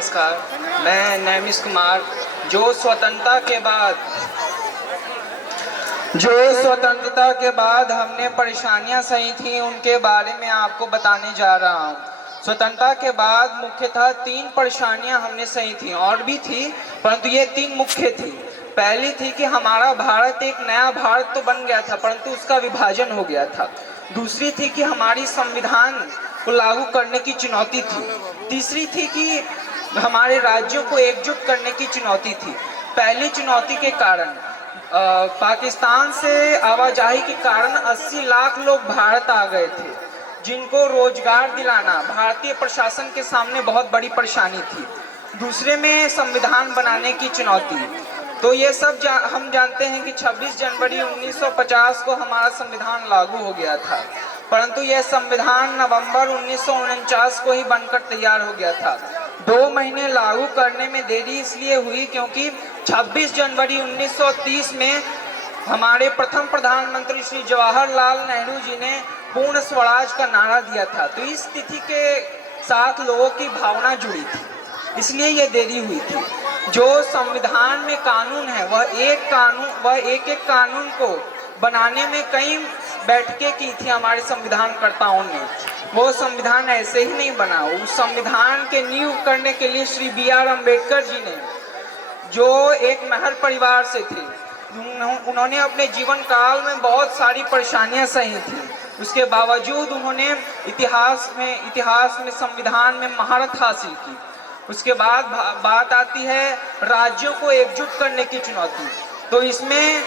नमस्कार। मैं नैमिष कुमार जो स्वतंत्रता के बाद हमने परेशानियां सही थी उनके बारे में आपको बताने जा रहा हूं। स्वतंत्रता के बाद मुख्यतः 3 परेशानियां हमने सही थी, और भी थी परंतु ये 3 मुख्य थी। पहली थी कि हमारा भारत एक नया भारत तो बन गया था परंतु उसका विभाजन हो गया था। दूसरी थी कि हमारी संविधान को लागू करने की चुनौती थी। तीसरी थी कि हमारे राज्यों को एकजुट करने की चुनौती थी। पहली चुनौती के कारण पाकिस्तान से आवाजाही के कारण 80 लाख लोग भारत आ गए थे, जिनको रोजगार दिलाना भारतीय प्रशासन के सामने बहुत बड़ी परेशानी थी। दूसरे में संविधान बनाने की चुनौती। तो ये सब हम जानते हैं कि 26 जनवरी 1950 को हमारा संविधान लागू हो गया था, परंतु यह संविधान नवंबर 1949 को ही बनकर तैयार हो गया था। 2 महीने लागू करने में देरी इसलिए हुई क्योंकि 26 जनवरी 1930 में हमारे प्रथम प्रधानमंत्री श्री जवाहरलाल नेहरू जी ने पूर्ण स्वराज का नारा दिया था। तो इस तिथि के साथ लोगों की भावना जुड़ी थी, इसलिए ये देरी हुई थी। जो संविधान में कानून है वह एक एक कानून को बनाने में कई बैठकें की थी हमारे संविधानकर्ताओं ने। वो संविधान ऐसे ही नहीं बना। उस संविधान के नींव करने के लिए श्री B.R. अम्बेडकर जी ने, जो एक महर परिवार से थे, उन्होंने अपने जीवन काल में बहुत सारी परेशानियां सही थी। उसके बावजूद उन्होंने इतिहास में संविधान में महारत हासिल की। उसके बाद बात आती है राज्यों को एकजुट करने की चुनौती। तो इसमें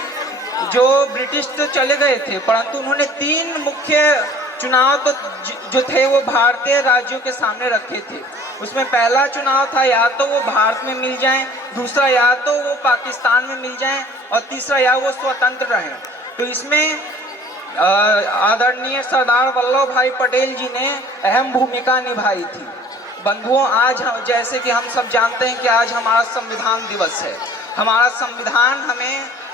जो ब्रिटिश तो चले गए थे परंतु उन्होंने 3 मुख्य चुनाव तो जो थे वो भारतीय राज्यों के सामने रखे थे। उसमें पहला चुनाव था या तो वो भारत में मिल जाएं, दूसरा या तो वो पाकिस्तान में मिल जाएं, और तीसरा या वो स्वतंत्र रहें। तो इसमें आदरणीय सरदार वल्लभ भाई पटेल जी ने अहम भूमिका निभाई थी। बंधुओं, आज जैसे कि हम सब जानते हैं कि आज हमारा संविधान दिवस है। हमारा संविधान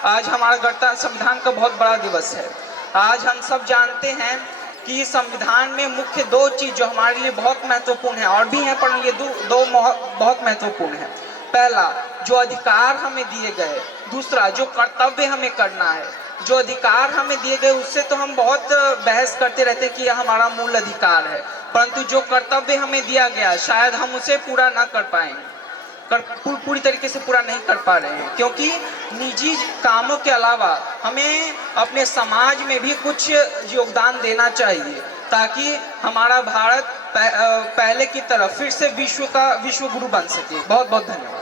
आज हमारा संविधान का बहुत बड़ा दिवस है। आज हम सब जानते हैं कि संविधान में मुख्य 2 चीज जो हमारे लिए बहुत महत्वपूर्ण है, और भी हैं पर ये दो बहुत महत्वपूर्ण है। पहला, जो अधिकार हमें दिए गए। दूसरा, जो कर्तव्य हमें करना है। जो अधिकार हमें दिए गए उससे तो हम बहुत बहस करते रहते हैं कि यह हमारा मूल अधिकार है, परंतु जो कर्तव्य हमें दिया गया शायद हम उसे पूरा ना कर पाएंगे, पूरी तरीके से पूरा नहीं कर पा रहे हैं, क्योंकि निजी कामों के अलावा हमें अपने समाज में भी कुछ योगदान देना चाहिए, ताकि हमारा भारत पहले की तरह फिर से विश्व गुरु बन सके। बहुत बहुत धन्यवाद।